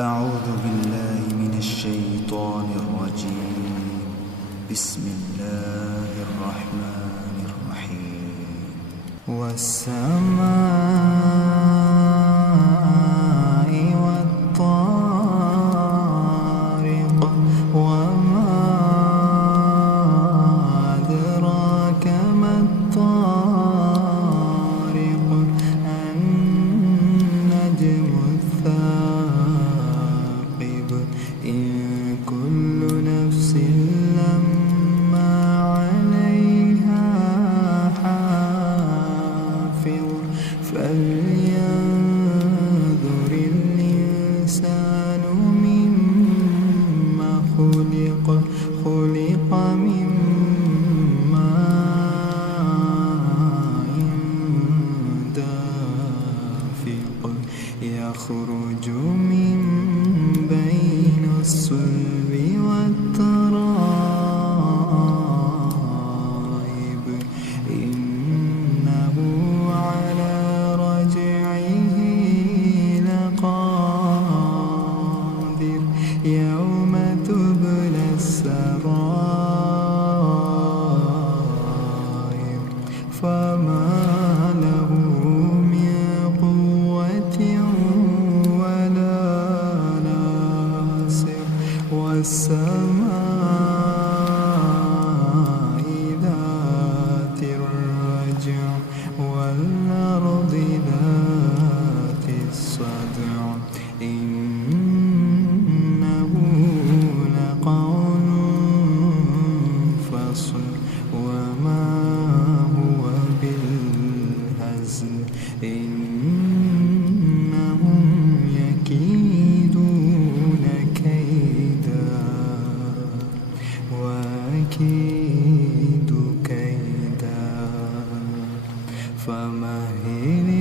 أعوذ بالله من الشيطان الرجيم. بسم الله الرحمن الرحيم. والسماء والطارق وما أدراك ما الطارق النجم الثاقب إن كل نفس لما عليها حافظ فلينظر الإنسان مما خلق من ماء دافق يخرج من بين الصلب والترائب إنه على رجعه لقادر يوم تبلى السرائر فما له من قوة ولا ناصر والسماء ذات الرجع والأرض ذات الصدع إنه لقول فصل وما هو بالهزل إنهم يكيدون كيدا وأكيد كيدا فمهل